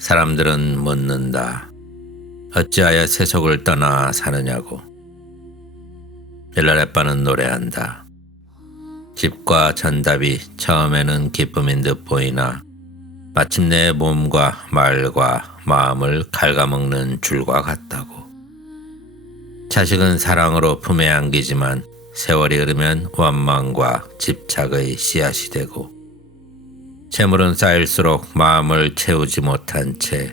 사람들은 묻는다. 어찌하여 세속을 떠나 사느냐고. 밀라레빠는 노래한다. 집과 전답이 처음에는 기쁨인 듯 보이나 마침내 몸과 말과 마음을 갉아먹는 줄과 같다고. 자식은 사랑으로 품에 안기지만 세월이 흐르면 원망과 집착의 씨앗이 되고, 재물은 쌓일수록 마음을 채우지 못한 채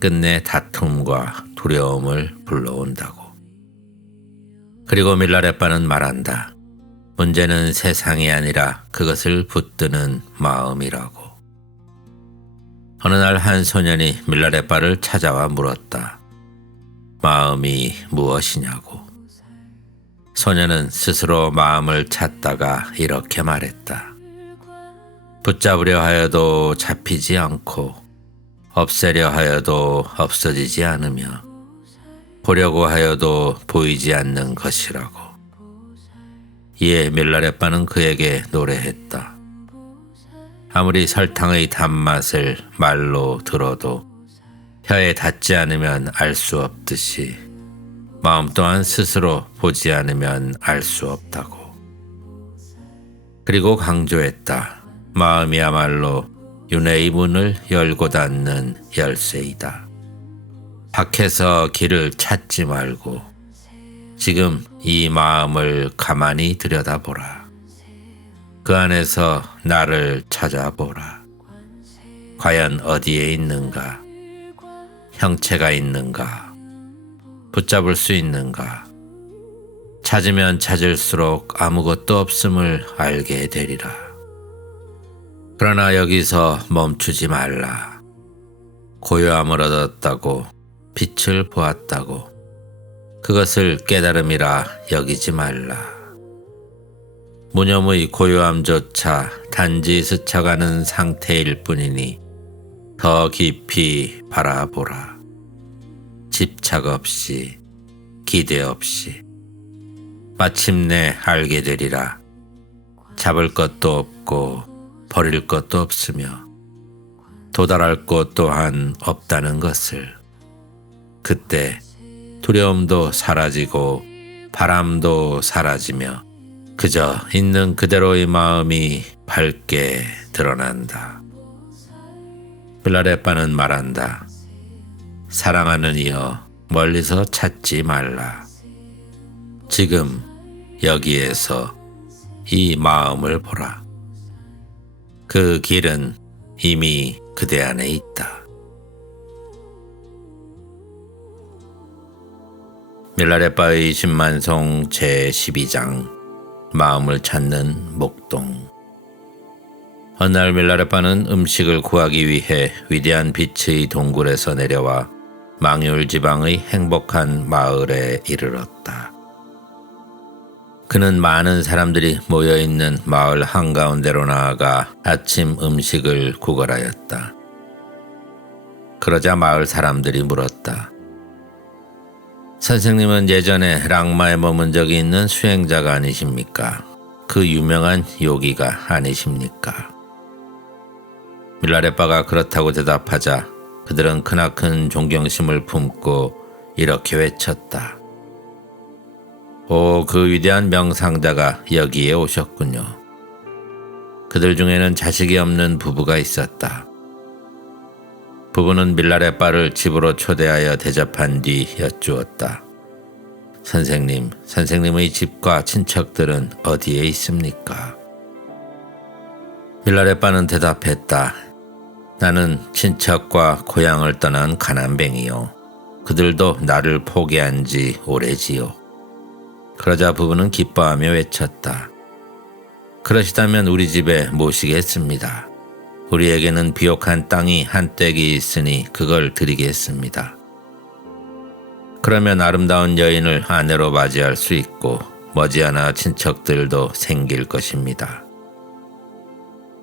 끝내 다툼과 두려움을 불러온다고. 그리고 밀라레빠는 말한다. 문제는 세상이 아니라 그것을 붙드는 마음이라고. 어느 날 한 소년이 밀라레빠를 찾아와 물었다. 마음이 무엇이냐고. 소년은 스스로 마음을 찾다가 이렇게 말했다. 붙잡으려 하여도 잡히지 않고 없애려 하여도 없어지지 않으며 보려고 하여도 보이지 않는 것이라고. 이에 밀라레빠는 그에게 노래했다. 아무리 설탕의 단맛을 말로 들어도 혀에 닿지 않으면 알 수 없듯이 마음 또한 스스로 보지 않으면 알 수 없다고. 그리고 강조했다. 마음이야말로 윤회의 문을 열고 닫는 열쇠이다. 밖에서 길을 찾지 말고 지금 이 마음을 가만히 들여다보라. 그 안에서 나를 찾아보라. 과연 어디에 있는가? 형체가 있는가? 붙잡을 수 있는가? 찾으면 찾을수록 아무것도 없음을 알게 되리라. 그러나 여기서 멈추지 말라. 고요함을 얻었다고, 빛을 보았다고, 그것을 깨달음이라 여기지 말라. 무념의 고요함조차 단지 스쳐가는 상태일 뿐이니 더 깊이 바라보라. 집착 없이, 기대 없이. 마침내 알게 되리라. 잡을 것도 없고 버릴 것도 없으며 도달할 곳 또한 없다는 것을. 그때 두려움도 사라지고 바람도 사라지며 그저 있는 그대로의 마음이 밝게 드러난다. 밀라레빠는 말한다. 사랑하는 이여, 멀리서 찾지 말라. 지금 여기에서 이 마음을 보라. 그 길은 이미 그대 안에 있다. 밀라레빠의 10만송 제12장 마음을 찾는 목동. 어느 날 밀라레빠는 음식을 구하기 위해 위대한 빛의 동굴에서 내려와 망율 지방의 행복한 마을에 이르렀다. 그는 많은 사람들이 모여있는 마을 한가운데로 나아가 아침 음식을 구걸하였다. 그러자 마을 사람들이 물었다. 선생님은 예전에 랑마에 머문 적이 있는 수행자가 아니십니까? 그 유명한 요기가 아니십니까? 밀라레빠가 그렇다고 대답하자 그들은 크나큰 존경심을 품고 이렇게 외쳤다. 오, 그 위대한 명상자가 여기에 오셨군요. 그들 중에는 자식이 없는 부부가 있었다. 부부는 밀라레빠를 집으로 초대하여 대접한 뒤 여쭈었다. 선생님의 집과 친척들은 어디에 있습니까? 밀라레빠는 대답했다. 나는 친척과 고향을 떠난 가난뱅이요. 그들도 나를 포기한 지 오래지요. 그러자 부부는 기뻐하며 외쳤다. 그러시다면 우리 집에 모시겠습니다. 우리에게는 비옥한 땅이 한 떼기 있으니 그걸 드리겠습니다. 그러면 아름다운 여인을 아내로 맞이할 수 있고 머지않아 친척들도 생길 것입니다.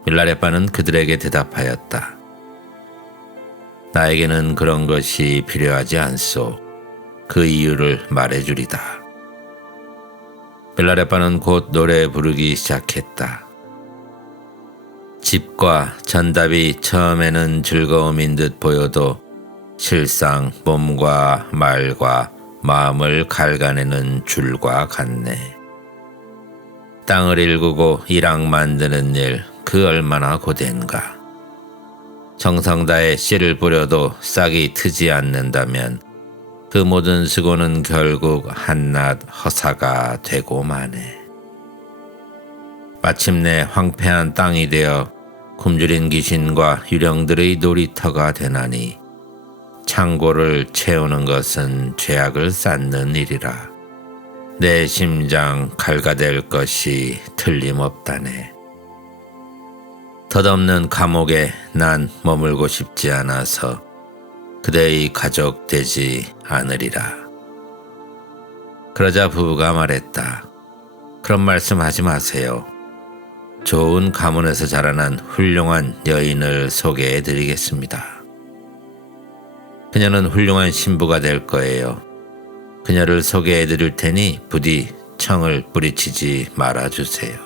밀라레빠는 그들에게 대답하였다. 나에게는 그런 것이 필요하지 않소. 그 이유를 말해주리다. 밀라레빠는 곧 노래 부르기 시작했다. 집과 전답이 처음에는 즐거움인 듯 보여도 실상 몸과 말과 마음을 갈가내는 줄과 같네. 땅을 일구고 일학 만드는 일, 그 얼마나 고된가. 정성 다해 씨를 뿌려도 싹이 트지 않는다면 그 모든 수고는 결국 한낱 허사가 되고 마네. 마침내 황폐한 땅이 되어 굶주린 귀신과 유령들의 놀이터가 되나니 창고를 채우는 것은 죄악을 쌓는 일이라. 내 심장 갈가댈 것이 틀림없다네. 덧없는 감옥에 난 머물고 싶지 않아서 그대의 가족 되지 않으리라. 그러자 부부가 말했다. 그런 말씀하지 마세요. 좋은 가문에서 자라난 훌륭한 여인을 소개해 드리겠습니다. 그녀는 훌륭한 신부가 될 거예요. 그녀를 소개해 드릴 테니 부디 청을 뿌리치지 말아주세요.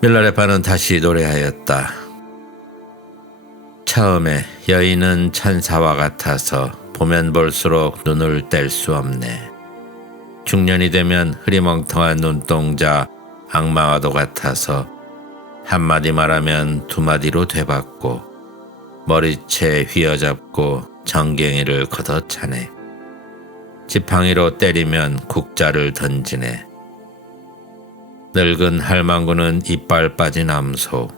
밀라레파는 다시 노래하였다. 처음에 여인은 천사와 같아서 보면 볼수록 눈을 뗄 수 없네. 중년이 되면 흐리멍텅한 눈동자 악마와도 같아서 한마디 말하면 두마디로 되받고 머리채 휘어잡고 정갱이를 걷어차네. 지팡이로 때리면 국자를 던지네. 늙은 할망구는 이빨 빠진 암소.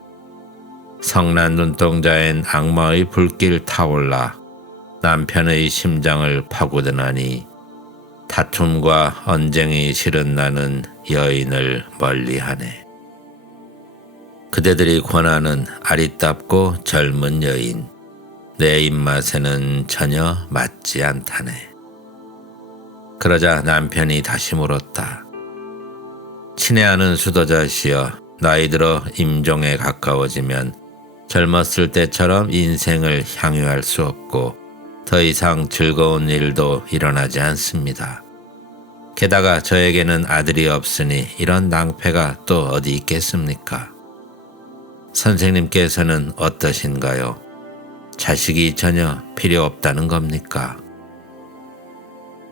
성난 눈동자엔 악마의 불길 타올라 남편의 심장을 파고드나니 다툼과 언쟁이 싫은 나는 여인을 멀리하네. 그대들이 권하는 아리답고 젊은 여인, 내 입맛에는 전혀 맞지 않다네. 그러자 남편이 다시 물었다. 친애하는 수도자시여, 나이 들어 임종에 가까워지면 젊었을 때처럼 인생을 향유할 수 없고 더 이상 즐거운 일도 일어나지 않습니다. 게다가 저에게는 아들이 없으니 이런 낭패가 또 어디 있겠습니까? 선생님께서는 어떠신가요? 자식이 전혀 필요 없다는 겁니까?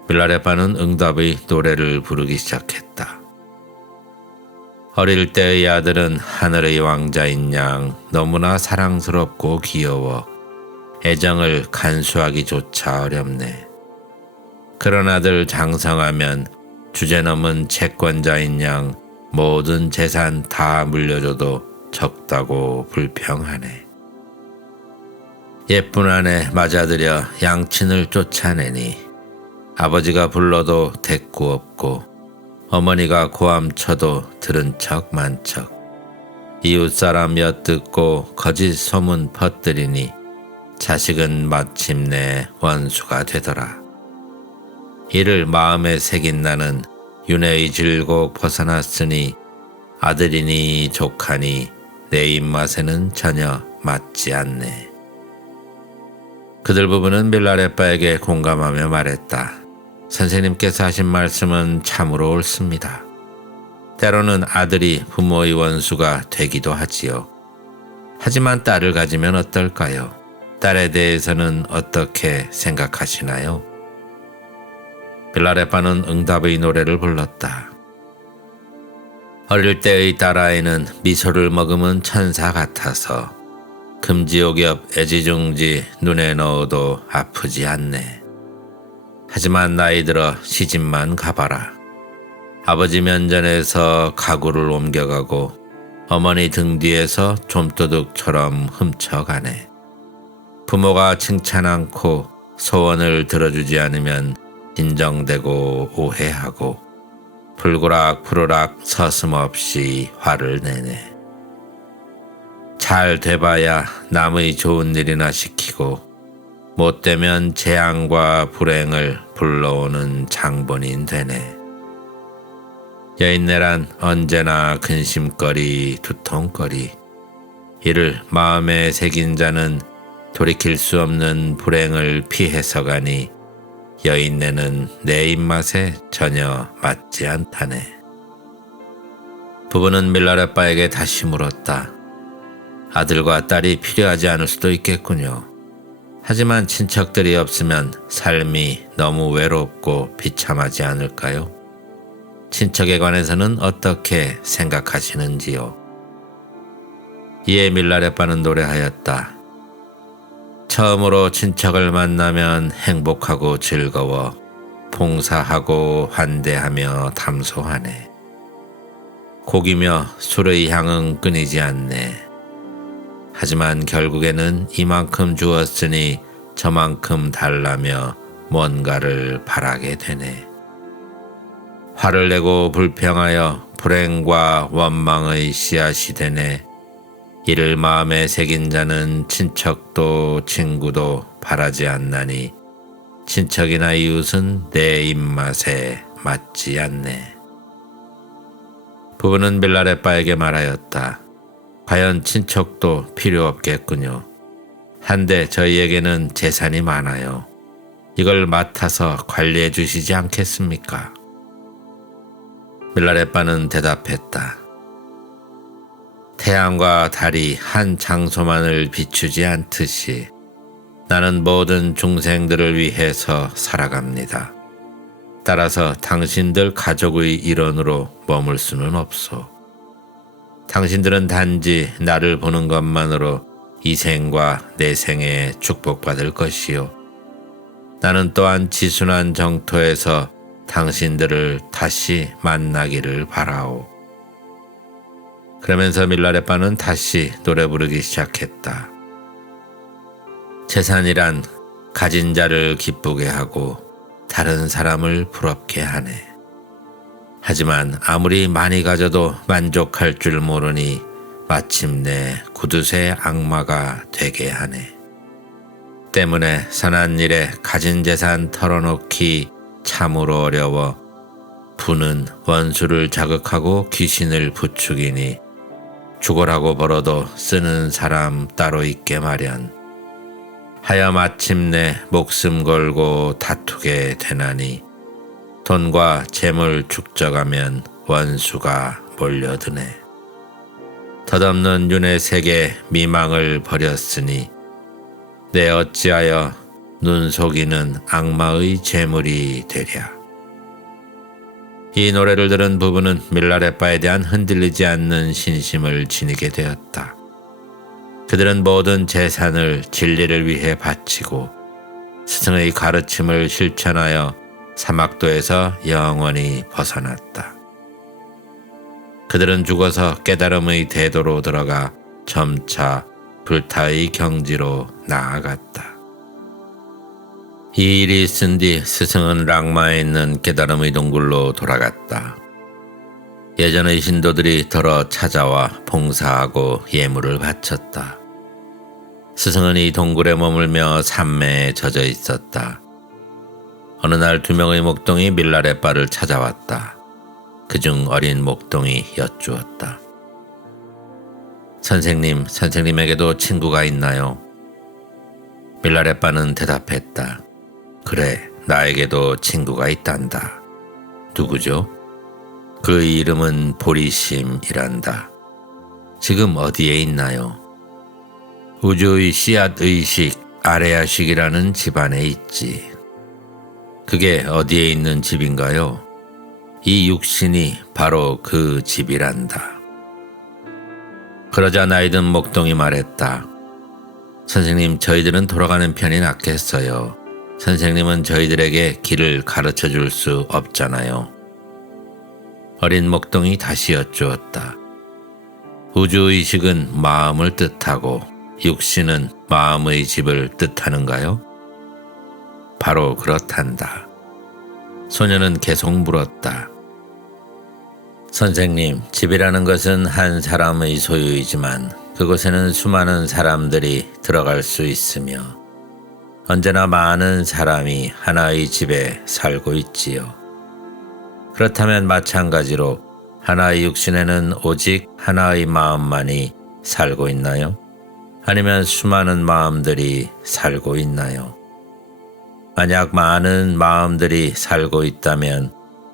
밀라레파는 응답의 노래를 부르기 시작했다. 어릴 때의 아들은 하늘의 왕자인 양 너무나 사랑스럽고 귀여워 애정을 간수하기조차 어렵네. 그런 아들 장성하면 주제넘은 채권자인 양 모든 재산 다 물려줘도 적다고 불평하네. 예쁜 아내 맞아들여 양친을 쫓아내니 아버지가 불러도 대꾸 없고 어머니가 고함쳐도 들은 척 만척 이웃사람 엿듣고 거짓 소문 퍼뜨리니 자식은 마침내 원수가 되더라. 이를 마음에 새긴 나는 윤회의 질곡 벗어났으니 아들이니 조카니 내 입맛에는 전혀 맞지 않네. 그들 부부는 밀라레파에게 공감하며 말했다. 선생님께서 하신 말씀은 참으로 옳습니다. 때로는 아들이 부모의 원수가 되기도 하지요. 하지만 딸을 가지면 어떨까요? 딸에 대해서는 어떻게 생각하시나요? 밀라레파는 응답의 노래를 불렀다. 어릴 때의 딸아이는 미소를 머금은 천사 같아서 금지옥엽 애지중지 눈에 넣어도 아프지 않네. 하지만 나이 들어 시집만 가봐라. 아버지 면전에서 가구를 옮겨가고 어머니 등 뒤에서 좀도둑처럼 훔쳐가네. 부모가 칭찬 않고 소원을 들어주지 않으면 진정되고 오해하고 불구락 푸르락 서슴없이 화를 내네. 잘 돼봐야 남의 좋은 일이나 시키고 못되면 재앙과 불행을 불러오는 장본인 되네. 여인네란 언제나 근심거리 두통거리. 이를 마음에 새긴 자는 돌이킬 수 없는 불행을 피해서 가니 여인네는 내 입맛에 전혀 맞지 않다네. 부부는 밀라레파에게 다시 물었다. 아들과 딸이 필요하지 않을 수도 있겠군요. 하지만 친척들이 없으면 삶이 너무 외롭고 비참하지 않을까요? 친척에 관해서는 어떻게 생각하시는지요? 이에 밀라레빠는 노래하였다. 처음으로 친척을 만나면 행복하고 즐거워 봉사하고 환대하며 담소하네. 곡이며 술의 향은 끊이지 않네. 하지만 결국에는 이만큼 주었으니 저만큼 달라며 뭔가를 바라게 되네. 화를 내고 불평하여 불행과 원망의 씨앗이 되네. 이를 마음에 새긴 자는 친척도 친구도 바라지 않나니 친척이나 이웃은 내 입맛에 맞지 않네. 부부는 밀라레빠에게 말하였다. 과연 친척도 필요 없겠군요. 한데 저희에게는 재산이 많아요. 이걸 맡아서 관리해 주시지 않겠습니까? 밀라레빠는 대답했다. 태양과 달이 한 장소만을 비추지 않듯이 나는 모든 중생들을 위해서 살아갑니다. 따라서 당신들 가족의 일원으로 머물 수는 없소. 당신들은 단지 나를 보는 것만으로 이 생과 내 생에 축복받을 것이요. 나는 또한 지순한 정토에서 당신들을 다시 만나기를 바라오. 그러면서 밀라레빠는 다시 노래 부르기 시작했다. 재산이란 가진 자를 기쁘게 하고 다른 사람을 부럽게 하네. 하지만 아무리 많이 가져도 만족할 줄 모르니 마침내 구두쇠 악마가 되게 하네. 때문에 선한 일에 가진 재산 털어놓기 참으로 어려워 부는 원수를 자극하고 귀신을 부추기니 죽으라고 벌어도 쓰는 사람 따로 있게 마련. 하여 마침내 목숨 걸고 다투게 되나니 돈과 재물 축적하면 원수가 몰려드네. 덧없는 윤의 세계 미망을 버렸으니 내 어찌하여 눈 속이는 악마의 재물이 되랴. 이 노래를 들은 부부는 밀라레빠에 대한 흔들리지 않는 신심을 지니게 되었다. 그들은 모든 재산을 진리를 위해 바치고 스승의 가르침을 실천하여 사막도에서 영원히 벗어났다. 그들은 죽어서 깨달음의 대도로 들어가 점차 불타의 경지로 나아갔다. 이 일이 있은 뒤 스승은 랑마에 있는 깨달음의 동굴로 돌아갔다. 예전의 신도들이 덜어 찾아와 봉사하고 예물을 바쳤다. 스승은 이 동굴에 머물며 산매에 젖어 있었다. 어느 날 2명의 목동이 밀라레빠를 찾아왔다. 그중 어린 목동이 여쭈었다. 선생님에게도 친구가 있나요? 밀라레빠는 대답했다. 그래, 나에게도 친구가 있단다. 누구죠? 그 이름은 보리심이란다. 지금 어디에 있나요? 우주의 씨앗의식 아레아식이라는 집안에 있지. 그게 어디에 있는 집인가요? 이 육신이 바로 그 집이란다. 그러자 나이든 목동이 말했다. 선생님, 저희들은 돌아가는 편이 낫겠어요. 선생님은 저희들에게 길을 가르쳐 줄 수 없잖아요. 어린 목동이 다시 여쭈었다. 우주의식은 마음을 뜻하고 육신은 마음의 집을 뜻하는가요? 바로 그렇단다. 소녀는 계속 물었다. 선생님, 집이라는 것은 한 사람의 소유이지만 그곳에는 수많은 사람들이 들어갈 수 있으며 언제나 많은 사람이 하나의 집에 살고 있지요. 그렇다면 마찬가지로 하나의 육신에는 오직 하나의 마음만이 살고 있나요? 아니면 수많은 마음들이 살고 있나요? 만약 많은 마음들이 살고 있다면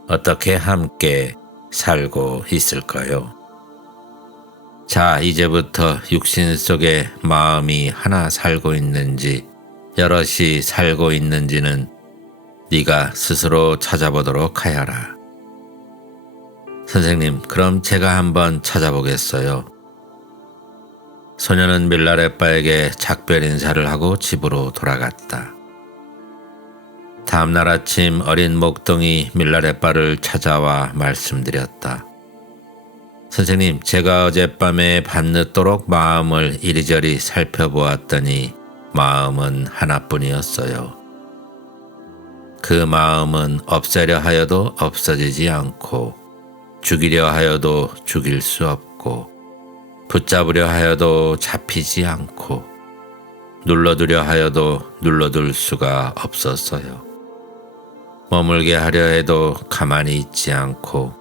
어떻게 함께 살고 있을까요? 자, 이제부터 육신 속에 마음이 하나 살고 있는지 여럿이 살고 있는지는 네가 스스로 찾아보도록 하여라. 선생님, 그럼 제가 한번 찾아보겠어요. 소녀는 밀라레빠에게 작별 인사를 하고 집으로 돌아갔다. 다음날 아침 어린 목동이 밀라레빠를 찾아와 말씀드렸다. 선생님, 제가 어젯밤에 밤늦도록 마음을 이리저리 살펴보았더니 마음은 하나뿐이었어요. 그 마음은 없애려 하여도 없어지지 않고, 죽이려 하여도 죽일 수 없고, 붙잡으려 하여도 잡히지 않고, 눌러두려 하여도 눌러둘 수가 없었어요. 머물게 하려 해도 가만히 있지 않고,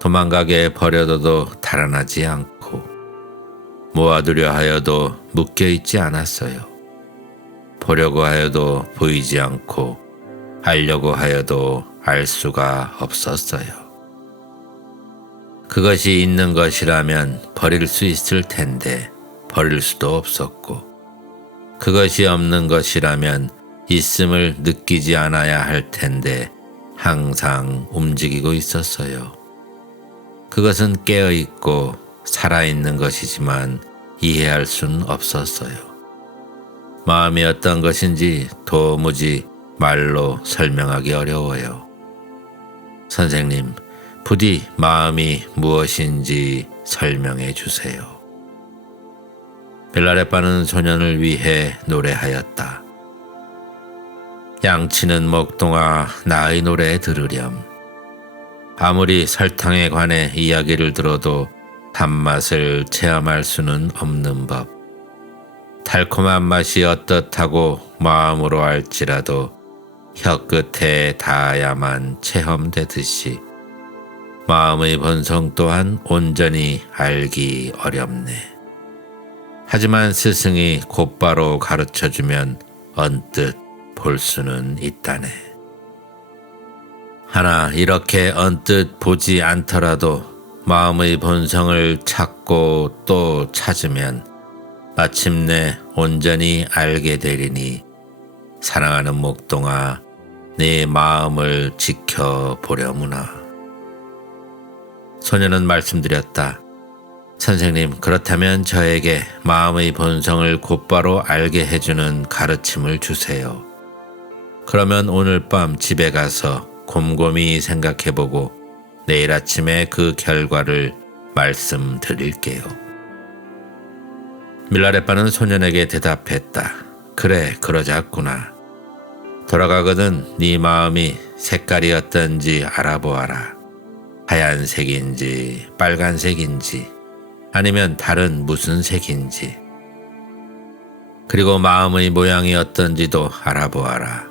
도망가게 버려둬도 달아나지 않고, 모아두려 하여도 묶여있지 않았어요. 보려고 하여도 보이지 않고, 알려고 하여도 알 수가 없었어요. 그것이 있는 것이라면 버릴 수 있을 텐데 버릴 수도 없었고, 그것이 없는 것이라면 있음을 느끼지 않아야 할 텐데 항상 움직이고 있었어요. 그것은 깨어있고 살아있는 것이지만 이해할 순 없었어요. 마음이 어떤 것인지 도무지 말로 설명하기 어려워요. 선생님, 부디 마음이 무엇인지 설명해 주세요. 밀라레빠는 소년을 위해 노래하였다. 양치는 목동아 나의 노래 들으렴. 아무리 설탕에 관해 이야기를 들어도 단맛을 체험할 수는 없는 법. 달콤한 맛이 어떻다고 마음으로 알지라도 혀 끝에 닿아야만 체험되듯이 마음의 본성 또한 온전히 알기 어렵네. 하지만 스승이 곧바로 가르쳐주면 언뜻 볼 수는 있다네. 하나 이렇게 언뜻 보지 않더라도 마음의 본성을 찾고 또 찾으면 마침내 온전히 알게 되리니 사랑하는 목동아, 네 마음을 지켜보려무나. 소녀는 말씀드렸다. 선생님, 그렇다면 저에게 마음의 본성을 곧바로 알게 해주는 가르침을 주세요. 그러면 오늘 밤 집에 가서 곰곰이 생각해보고 내일 아침에 그 결과를 말씀드릴게요. 밀라레빠는 소년에게 대답했다. 그래, 그러자꾸나. 돌아가거든 네 마음이 색깔이 어떤지 알아보아라. 하얀색인지 빨간색인지 아니면 다른 무슨 색인지. 그리고 마음의 모양이 어떤지도 알아보아라.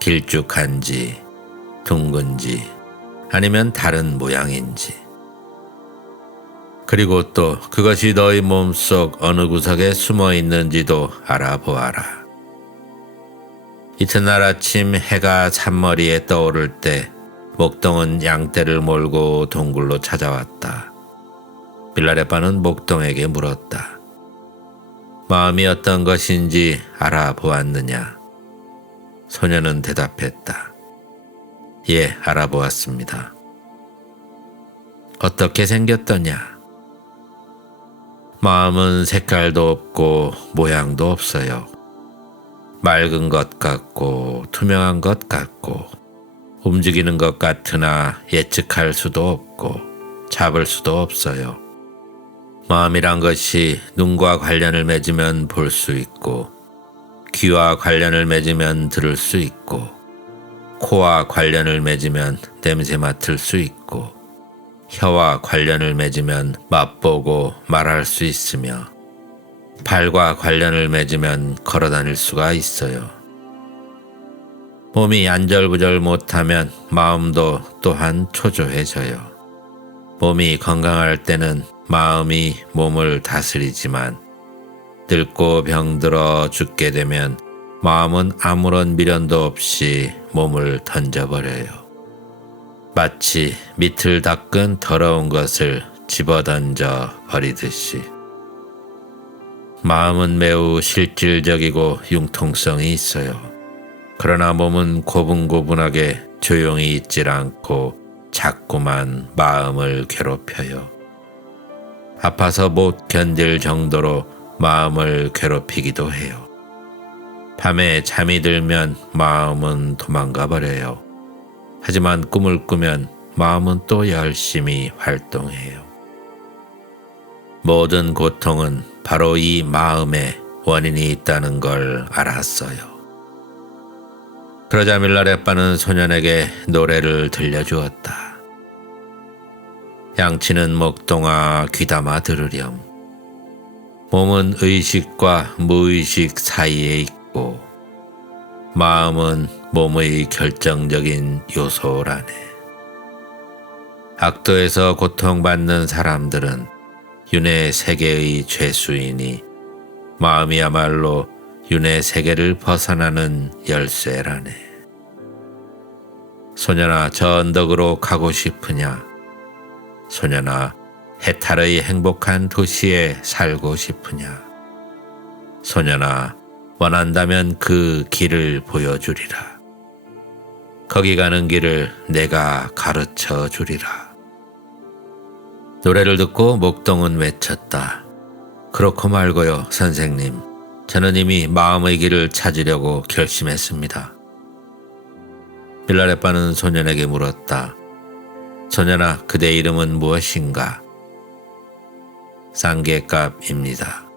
길쭉한지 둥근지 아니면 다른 모양인지. 그리고 또 그것이 너의 몸속 어느 구석에 숨어 있는지도 알아보아라. 이튿날 아침 해가 산머리에 떠오를 때 목동은 양떼를 몰고 동굴로 찾아왔다. 밀라레빠는 목동에게 물었다. 마음이 어떤 것인지 알아보았느냐? 소녀는 대답했다. 예, 알아보았습니다. 어떻게 생겼더냐? 마음은 색깔도 없고 모양도 없어요. 맑은 것 같고 투명한 것 같고 움직이는 것 같으나 예측할 수도 없고 잡을 수도 없어요. 마음이란 것이 눈과 관련을 맺으면 볼 수 있고 귀와 관련을 맺으면 들을 수 있고 코와 관련을 맺으면 냄새 맡을 수 있고 혀와 관련을 맺으면 맛보고 말할 수 있으며 발과 관련을 맺으면 걸어다닐 수가 있어요. 몸이 안절부절 못하면 마음도 또한 초조해져요. 몸이 건강할 때는 마음이 몸을 다스리지만 늙고 병들어 죽게 되면 마음은 아무런 미련도 없이 몸을 던져버려요. 마치 밑을 닦은 더러운 것을 집어던져 버리듯이. 마음은 매우 실질적이고 융통성이 있어요. 그러나 몸은 고분고분하게 조용히 있질 않고 자꾸만 마음을 괴롭혀요. 아파서 못 견딜 정도로 마음을 괴롭히기도 해요. 밤에 잠이 들면 마음은 도망가 버려요. 하지만 꿈을 꾸면 마음은 또 열심히 활동해요. 모든 고통은 바로 이 마음에 원인이 있다는 걸 알았어요. 그러자 밀라레빠는 소년에게 노래를 들려주었다. 양치는 목동아 귀담아 들으렴. 몸은 의식과 무의식 사이에 있고 마음은 몸의 결정적인 요소라네. 악도에서 고통받는 사람들은 윤회 세계의 죄수이니 마음이야말로 윤회 세계를 벗어나는 열쇠라네. 소년아, 저 언덕으로 가고 싶으냐? 소년아, 해탈의 행복한 도시에 살고 싶으냐? 소년아, 원한다면 그 길을 보여주리라. 거기 가는 길을 내가 가르쳐 주리라. 노래를 듣고 목동은 외쳤다. 그렇고 말고요, 선생님. 저는 이미 마음의 길을 찾으려고 결심했습니다. 밀라레빠는 소년에게 물었다. 소년아, 그대 이름은 무엇인가? 쌍계갑입니다.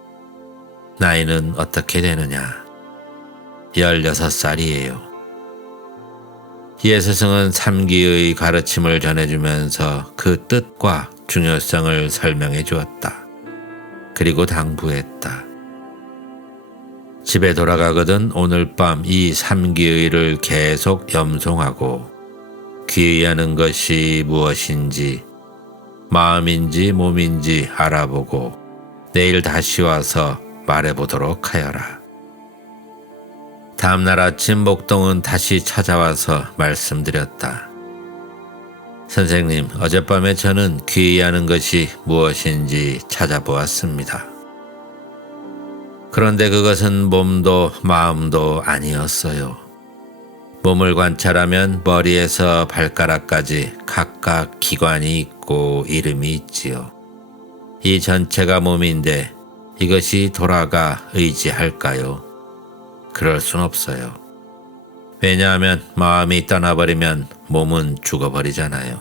나이는 어떻게 되느냐? 16살이에요. 이에 스승은 삼기의 가르침을 전해주면서 그 뜻과 중요성을 설명해 주었다. 그리고 당부했다. 집에 돌아가거든 오늘 밤 이 삼기의를 계속 염송하고 귀의하는 것이 무엇인지 마음인지 몸인지 알아보고 내일 다시 와서 말해보도록 하여라. 다음날 아침 목동은 다시 찾아와서 말씀드렸다. 선생님, 어젯밤에 저는 귀의하는 것이 무엇인지 찾아보았습니다. 그런데 그것은 몸도 마음도 아니었어요. 몸을 관찰하면 머리에서 발가락까지 각각 기관이 있고 이름이 있지요. 이 전체가 몸인데 이것이 돌아가 의지할까요? 그럴 순 없어요. 왜냐하면 마음이 떠나버리면 몸은 죽어버리잖아요.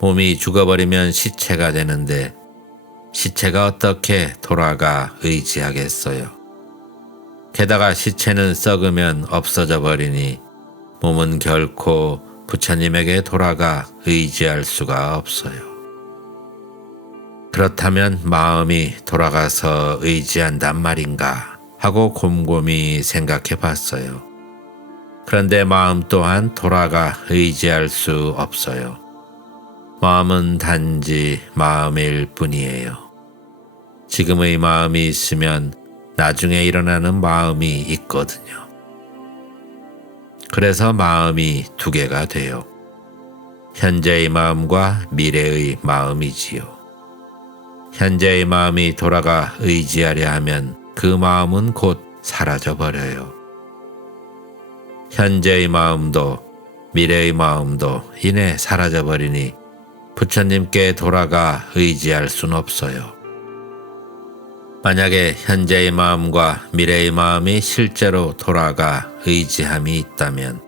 몸이 죽어버리면 시체가 되는데 시체가 어떻게 돌아가 의지하겠어요? 게다가 시체는 썩으면 없어져 버리니 몸은 결코 부처님에게 돌아가 의지할 수가 없어요. 그렇다면 마음이 돌아가서 의지한단 말인가 하고 곰곰이 생각해 봤어요. 그런데 마음 또한 돌아가 의지할 수 없어요. 마음은 단지 마음일 뿐이에요. 지금의 마음이 있으면 나중에 일어나는 마음이 있거든요. 그래서 마음이 두 개가 돼요. 현재의 마음과 미래의 마음이지요. 현재의 마음이 돌아가 의지하려 하면 그 마음은 곧 사라져버려요. 현재의 마음도 미래의 마음도 이내 사라져버리니 부처님께 돌아가 의지할 순 없어요. 만약에 현재의 마음과 미래의 마음이 실제로 돌아가 의지함이 있다면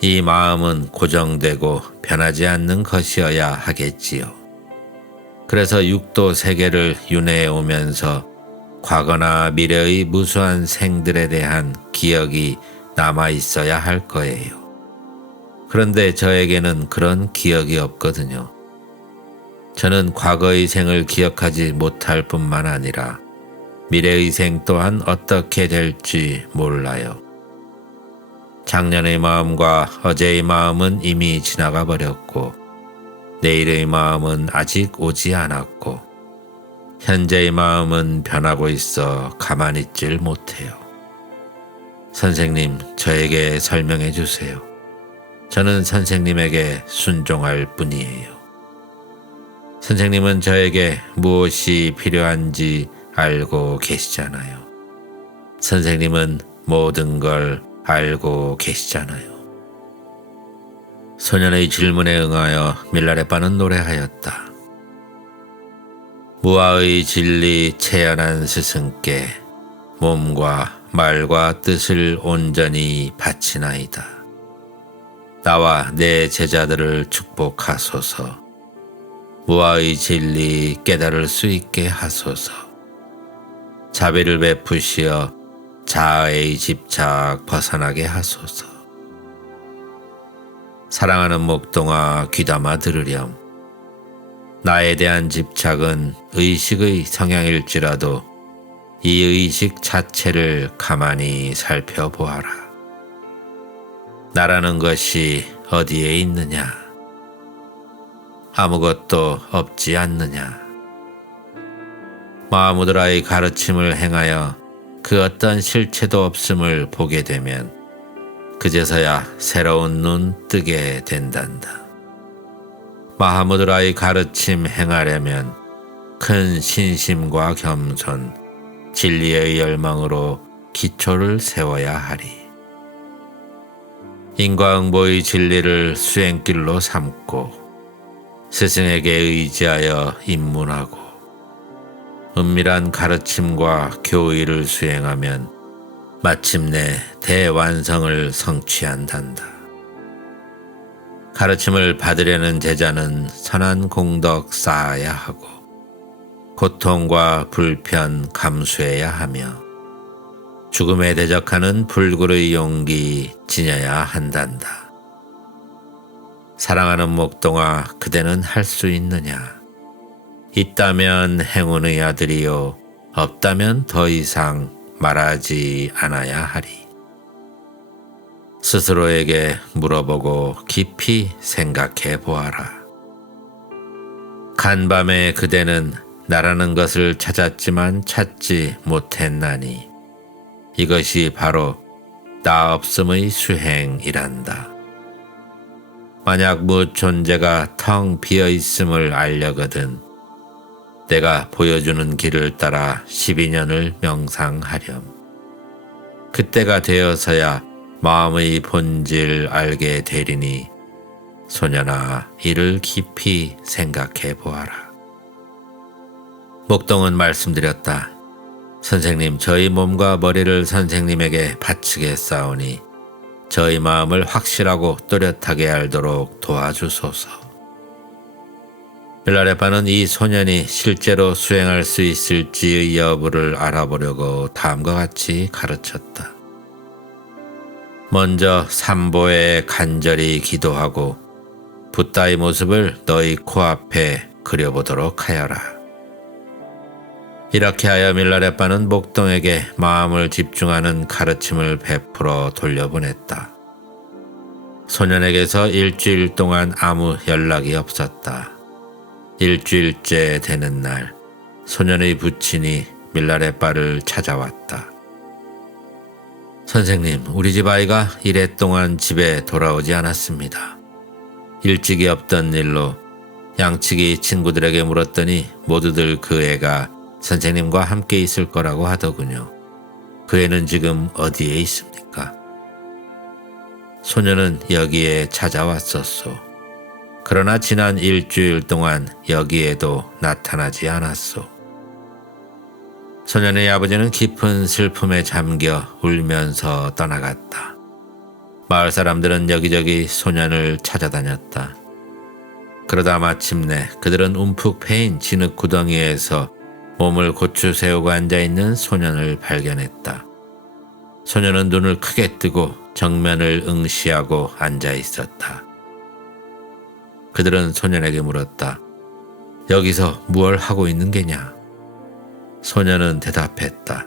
이 마음은 고정되고 변하지 않는 것이어야 하겠지요. 그래서 육도 세계를 윤회해 오면서 과거나 미래의 무수한 생들에 대한 기억이 남아 있어야 할 거예요. 그런데 저에게는 그런 기억이 없거든요. 저는 과거의 생을 기억하지 못할 뿐만 아니라 미래의 생 또한 어떻게 될지 몰라요. 작년의 마음과 어제의 마음은 이미 지나가 버렸고 내일의 마음은 아직 오지 않았고 현재의 마음은 변하고 있어 가만히 있질 못해요. 선생님, 저에게 설명해 주세요. 저는 선생님에게 순종할 뿐이에요. 선생님은 저에게 무엇이 필요한지 알고 계시잖아요. 선생님은 모든 걸 알고 계시잖아요. 소년의 질문에 응하여 밀라레빠는 노래하였다. 무아의 진리 채연한 스승께 몸과 말과 뜻을 온전히 바치나이다. 나와 내 제자들을 축복하소서. 무아의 진리 깨달을 수 있게 하소서. 자비를 베푸시어 자아의 집착 벗어나게 하소서. 사랑하는 목동아 귀담아 들으렴. 나에 대한 집착은 의식의 성향일지라도 이 의식 자체를 가만히 살펴보아라. 나라는 것이 어디에 있느냐? 아무것도 없지 않느냐? 마하무드라의 가르침을 행하여 그 어떤 실체도 없음을 보게 되면 그제서야 새로운 눈 뜨게 된단다. 마하무드라의 가르침 행하려면 큰 신심과 겸손, 진리의 열망으로 기초를 세워야 하리. 인과응보의 진리를 수행길로 삼고 스승에게 의지하여 입문하고 은밀한 가르침과 교의를 수행하면 마침내 대완성을 성취한단다. 가르침을 받으려는 제자는 선한 공덕 쌓아야 하고 고통과 불편 감수해야 하며 죽음에 대적하는 불굴의 용기 지녀야 한단다. 사랑하는 목동아, 그대는 할 수 있느냐? 있다면 행운의 아들이요, 없다면 더 이상 말하지 않아야 하리. 스스로에게 물어보고 깊이 생각해 보아라. 간밤에 그대는 나라는 것을 찾았지만 찾지 못했나니 이것이 바로 나 없음의 수행이란다. 만약 무 존재가 텅 비어 있음을 알려거든 내가 보여주는 길을 따라 12년을 명상하렴. 그때가 되어서야 마음의 본질 알게 되리니 소년아, 이를 깊이 생각해 보아라. 목동은 말씀드렸다. 선생님, 저희 몸과 머리를 선생님에게 바치겠사오니 저희 마음을 확실하고 또렷하게 알도록 도와주소서. 밀라레빠는 이 소년이 실제로 수행할 수 있을지의 여부를 알아보려고 다음과 같이 가르쳤다. 먼저 삼보에 간절히 기도하고 붓다의 모습을 너희 코앞에 그려보도록 하여라. 이렇게 하여 밀라레빠는 목동에게 마음을 집중하는 가르침을 베풀어 돌려보냈다. 소년에게서 일주일 동안 아무 연락이 없었다. 일주일째 되는 날, 소년의 부친이 밀라레빠를 찾아왔다. 선생님, 우리 집 아이가 이래 동안 집에 돌아오지 않았습니다. 일찍이 없던 일로 양측이 친구들에게 물었더니 모두들 그 애가 선생님과 함께 있을 거라고 하더군요. 그 애는 지금 어디에 있습니까? 소년은 여기에 찾아왔었소. 그러나 지난 일주일 동안 여기에도 나타나지 않았소. 소년의 아버지는 깊은 슬픔에 잠겨 울면서 떠나갔다. 마을 사람들은 여기저기 소년을 찾아다녔다. 그러다 마침내 그들은 움푹 패인 진흙 구덩이에서 몸을 고추 세우고 앉아있는 소년을 발견했다. 소년은 눈을 크게 뜨고 정면을 응시하고 앉아있었다. 그들은 소년에게 물었다. 여기서 무얼 하고 있는 게냐? 소년은 대답했다.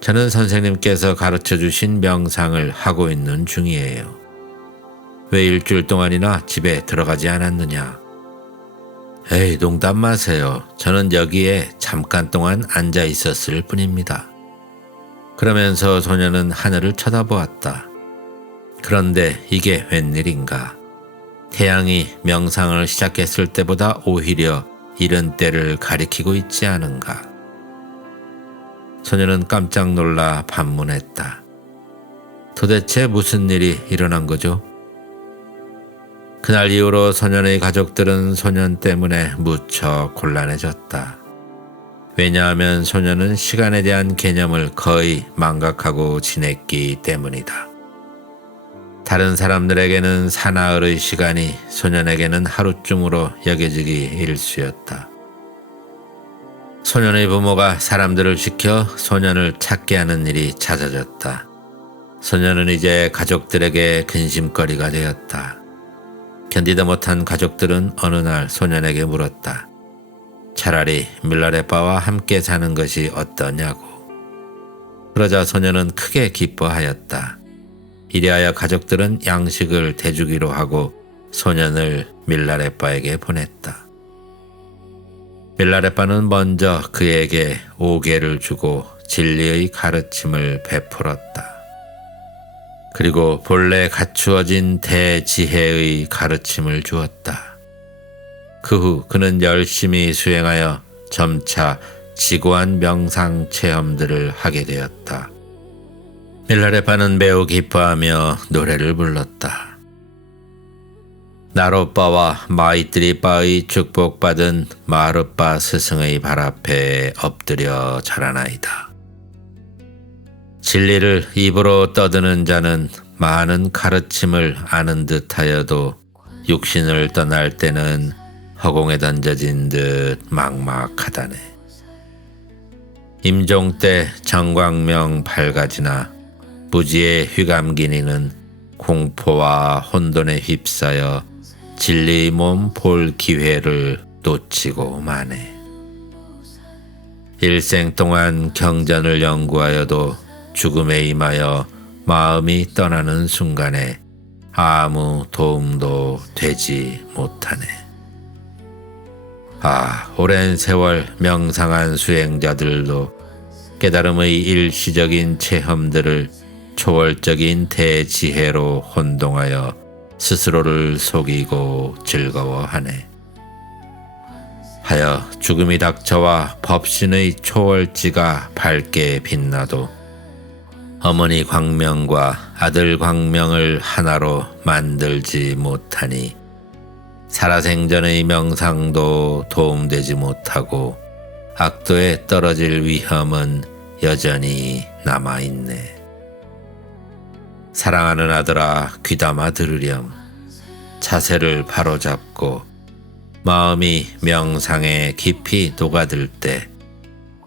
저는 선생님께서 가르쳐 주신 명상을 하고 있는 중이에요. 왜 일주일 동안이나 집에 들어가지 않았느냐? 에이, 농담 마세요. 저는 여기에 잠깐 동안 앉아 있었을 뿐입니다. 그러면서 소년은 하늘을 쳐다보았다. 그런데 이게 웬일인가? 태양이 명상을 시작했을 때보다 오히려 이른 때를 가리키고 있지 않은가. 소녀는 깜짝 놀라 반문했다. 도대체 무슨 일이 일어난 거죠? 그날 이후로 소년의 가족들은 소년 때문에 무척 곤란해졌다. 왜냐하면 소년은 시간에 대한 개념을 거의 망각하고 지냈기 때문이다. 다른 사람들에게는 사나흘의 시간이 소년에게는 하루쯤으로 여겨지기 일쑤였다. 소년의 부모가 사람들을 시켜 소년을 찾게 하는 일이 잦아졌다. 소년은 이제 가족들에게 근심거리가 되었다. 견디다 못한 가족들은 어느 날 소년에게 물었다. 차라리 밀라레빠와 함께 사는 것이 어떠냐고. 그러자 소년은 크게 기뻐하였다. 이리하여 가족들은 양식을 대주기로 하고 소년을 밀라레빠에게 보냈다. 밀라레빠는 먼저 그에게 오개를 주고 진리의 가르침을 베풀었다. 그리고 본래 갖추어진 대지혜의 가르침을 주었다. 그 후 그는 열심히 수행하여 점차 지고한 명상 체험들을 하게 되었다. 밀라레빠는 매우 기뻐하며 노래를 불렀다. 나로빠와 마이뜨리빠의 축복받은 마르빠 스승의 발 앞에 엎드려 절하나이다. 진리를 입으로 떠드는 자는 많은 가르침을 아는 듯하여도 육신을 떠날 때는 허공에 던져진 듯 막막하다네. 임종 때 정광명 발가지나 부지의 휘감기니는 공포와 혼돈에 휩싸여 진리의 몸 볼 기회를 놓치고 마네. 일생 동안 경전을 연구하여도 죽음에 임하여 마음이 떠나는 순간에 아무 도움도 되지 못하네. 오랜 세월 명상한 수행자들도 깨달음의 일시적인 체험들을 초월적인 대지혜로 혼동하여 스스로를 속이고 즐거워하네. 하여 죽음이 닥쳐와 법신의 초월지가 밝게 빛나도 어머니 광명과 아들 광명을 하나로 만들지 못하니 살아생전의 명상도 도움되지 못하고 악도에 떨어질 위험은 여전히 남아있네. 사랑하는 아들아, 귀담아 들으렴. 자세를 바로잡고 마음이 명상에 깊이 녹아들 때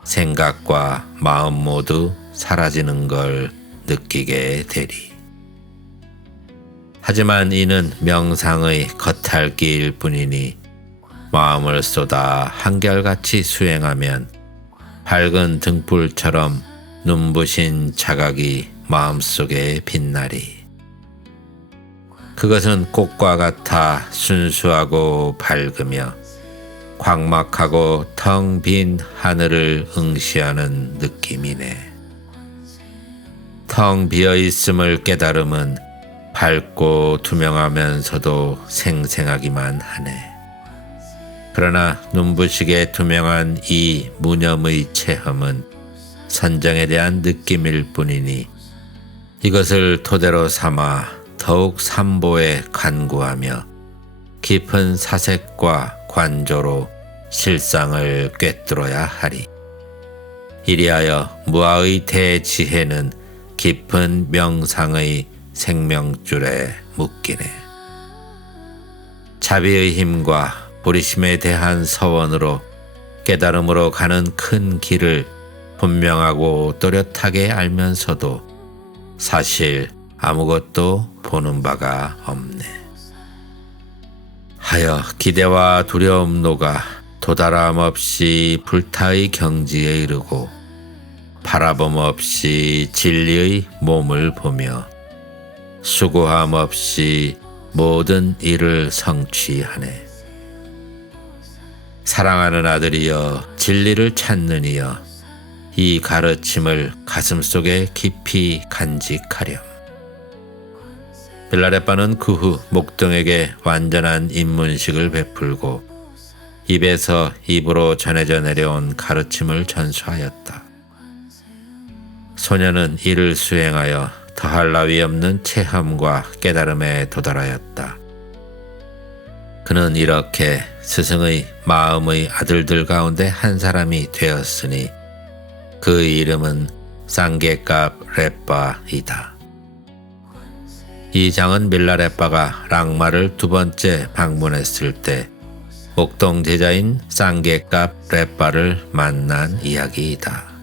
생각과 마음 모두 사라지는 걸 느끼게 되리. 하지만 이는 명상의 겉핥기일 뿐이니 마음을 쏟아 한결같이 수행하면 밝은 등불처럼 눈부신 자각이 마음속에 빛나리. 그것은 꽃과 같아 순수하고 밝으며 광막하고 텅 빈 하늘을 응시하는 느낌이네. 텅 비어있음을 깨달음은 밝고 투명하면서도 생생하기만 하네. 그러나 눈부시게 투명한 이 무념의 체험은 선정에 대한 느낌일 뿐이니 이것을 토대로 삼아 더욱 삼보에 간구하며 깊은 사색과 관조로 실상을 꿰뚫어야 하리. 이리하여 무아의 대지혜는 깊은 명상의 생명줄에 묶이네. 자비의 힘과 보리심에 대한 서원으로 깨달음으로 가는 큰 길을 분명하고 또렷하게 알면서도 사실 아무것도 보는 바가 없네. 하여 기대와 두려움 녹아 도달함 없이 불타의 경지에 이르고 바라봄 없이 진리의 몸을 보며 수고함 없이 모든 일을 성취하네. 사랑하는 아들이여, 진리를 찾는 이여, 이 가르침을 가슴속에 깊이 간직하렴. 빌라레빠는 그 후 목동에게 완전한 입문식을 베풀고 입에서 입으로 전해져 내려온 가르침을 전수하였다. 소녀는 이를 수행하여 더할 나위 없는 체험과 깨달음에 도달하였다. 그는 이렇게 스승의 마음의 아들들 가운데 한 사람이 되었으니 그 이름은 쌍계갑 레빠이다. 이 장은 밀라레빠가 랑마를 두 번째 방문했을 때 목동 제자인 쌍계갑 레빠를 만난 이야기이다.